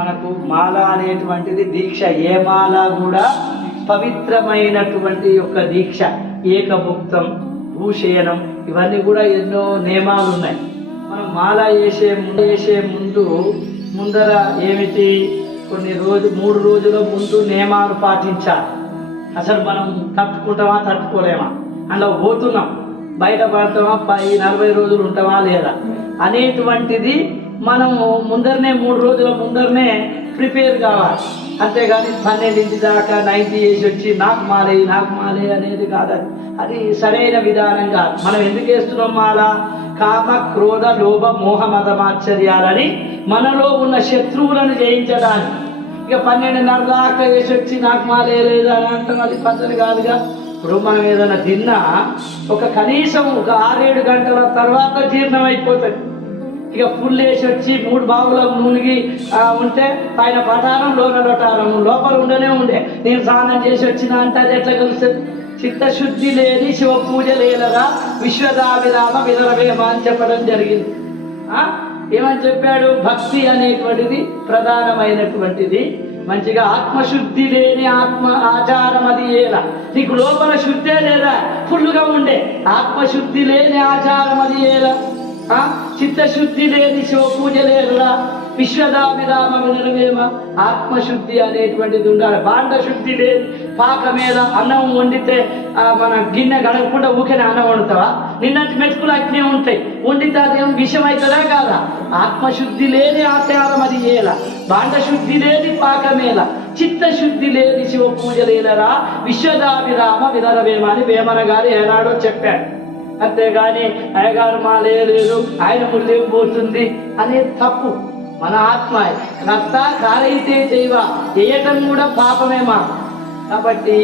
మనకు మాల అనేటువంటిది దీక్ష. ఏ మాల కూడా పవిత్రమైనటువంటి యొక్క దీక్ష. ఏకముక్తం భూషయనం ఇవన్నీ కూడా ఎన్నో నియమాలు ఉన్నాయి. మనం మాల వేసే ముందు వేసే ముందు ముందర ఏమిటి? కొన్ని రోజు మూడు రోజుల ముందు నియమాలు పాటించాలి. అసలు మనం తట్టుకుంటామా తట్టుకోలేమా? అందులో పోతున్నాం. బయట పడతామా పై నలభై రోజులు ఉంటామా లేదా? అనేటువంటిది మనము ముందరనే మూడు రోజుల ముందరనే ప్రిపేర్ కావాలి. అంతేగాని పన్నెండింటి దాకా నైన్టీ వేసి వచ్చి నాకు మాలే నాకు మాలే అనేది కాదు అది. సరైన విధానం కాదు. మనం ఎందుకు వేస్తున్నాం మాలా? కామ క్రోధ లోభ మోహ మదమాశ్చర్యాలని మనలో ఉన్న శత్రువులను జయించడానికి. ఇక పన్నెండున్నర దాకా వేసి వచ్చి నాకు మాలే లేదా అని అంటాం. అది పద్ధతి కాదుగా. ఇప్పుడు మనం ఏదైనా తిన్నా ఒక కనీసం ఒక ఆరేడు గంటల తర్వాత జీర్ణం అయిపోతుంది ఇక ఫుల్ వేసి వచ్చి మూడు బావుల మునిగి ఉంటే పైన పటారం లోన లొటారం. లోపల ఉండనే ఉండే. నేను స్నానం చేసి వచ్చిన అంటే అది ఎట్లా కలుస్తుంది చిత్తశుద్ధి లేని శివ పూజ లేలరా విశ్వదాభిరామ విధరవేమ అని చెప్పడం జరిగింది. ఏమని చెప్పాడు? భక్తి అనేటువంటిది ప్రధానమైనటువంటిది. మంచిగా ఆత్మశుద్ధి లేని ఆత్మ ఆచారం అది ఏలా. నీకు లోపల శుద్ధే లేదా? ఫుల్లుగా ఉండే. ఆత్మశుద్ధి లేని ఆచారం అది ఏలా. చిత్తశుద్ధి లేని శివ పూజ లేదురా విశ్వదాభిరామ వినరవేమ ఆత్మశుద్ధి అనేటువంటిది ఉండాలి బాండ శుద్ధి లేదు పాక మీద అన్నం వండితే మన గిన్నె గడవకుండా ఊరికే అన్నం వండుతావా నిన్నటి మెతుకులు అగ్నే ఉంటాయి వండితే అదేం విషం అవుతుందా కాదా ఆత్మశుద్ధి లేని ఆచారం అది ఏల బాండ శుద్ధి లేని పాకమేల చిత్తశుద్ధి లేని శివ పూజ లేలరా విశ్వదాభిరామ విధరవేమ అని వేమన గారు ఏనాడో చెప్పాడు అంతేగాని అయ్యగారు మా లేదు ఆయన ముళ్ళేం పోతుంది అనేది తప్పు మన ఆత్మ రక్త కారైతే చేయవ చేయటం కూడా పాపమే మా కాబట్టి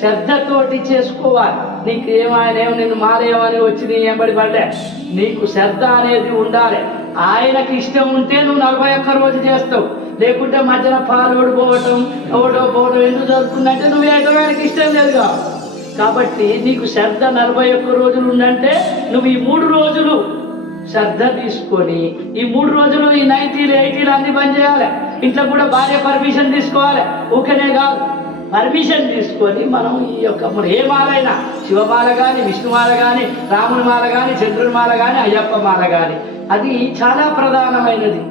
శ్రద్ధతోటి చేసుకోవాలి. నీకు ఏమాయన నిన్ను మారేమని వచ్చి నీ ఎంబడి పడ్డా. నీకు శ్రద్ధ అనేది ఉండాలి. ఆయనకి ఇష్టం ఉంటే నువ్వు నలభై ఒక్క రోజు చేస్తావు. లేకుంటే మధ్యన పాలు ఓడిపోవటం ఓడో పోవడం ఎందుకు జరుగుతుందంటే నువ్వు వేయటం ఆయనకి ఇష్టం లేదు కాబట్టి కాబట్టి నీకు శ్రద్ధ నలభై ఒక్క రోజులు ఉందంటే నువ్వు ఈ మూడు రోజులు శ్రద్ధ తీసుకొని ఈ మూడు రోజులు ఈ నైన్టీలు ఎయిటీలు అన్ని బంద్ చేయాలి. ఇంట్లో కూడా భార్య పర్మిషన్ తీసుకోవాలి. ఊకనే కాదు. పర్మిషన్ తీసుకొని మనం ఈ యొక్క మన ఏ మాలైనా శివమాల కానీ విష్ణుమాల కానీ రాముని మాల కానీ చంద్రుని మాల కానీ అయ్యప్ప మాల కానీ అది చాలా ప్రధానమైనది.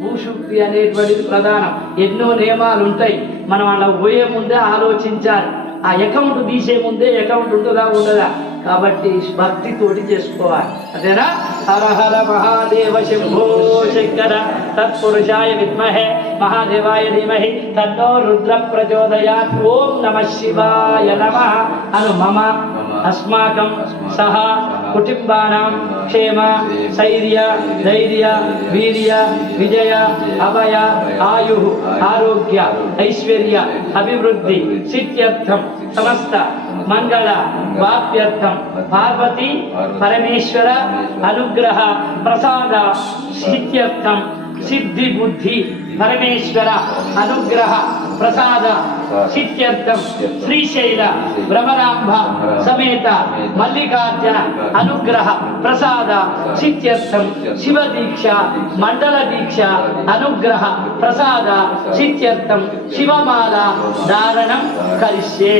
భూశుక్తి అనేటువంటిది ప్రధానం. ఎన్నో నియమాలు ఉంటాయి మనం అలా పోయే ముందే ఆలోచించాలి. ఆ అకౌంట్ తీసే ముందే అకౌంట్ ఉంటుందా ఉండదా? కాబట్టి భక్తితోటి చేసుకోవాలి. అదేనా? హర హర మహాదేవ శంభో శంకర తత్పురుషాయ విద్మహే మహాదేవాయ ధీమహి తన్నో రుద్ర ప్రచోదయాత్. ఓం నమ శివాయ నమ. అను మమ. అస్మాకం సహ కుటుంబానాం క్షేమ శైర్య ధైర్య వీర్య విజయ అభయ ఆయు ఆరోగ్య ఐశ్వర్య అభివృద్ధి సిద్ధ్యర్థం సమస్త మంగళ వాప్యర్థం పార్వతి పరమేశ్వర అనుగ్రహ ప్రసాద సిద్ధ్యర్థం సిద్ధి బుద్ధి పరమేశ్వర అనుగ్రహ ప్రసాద సిద్ధ్యర్థం శ్రీశైల భ్రమరాంబ సమేత మల్లికార్జున అనుగ్రహ ప్రసాద సిద్ధ్యర్థం శివ దీక్ష మండల దీక్ష అనుగ్రహ ప్రసాద సిద్ధ్యర్థం శివమాల ధారణం కరిష్యే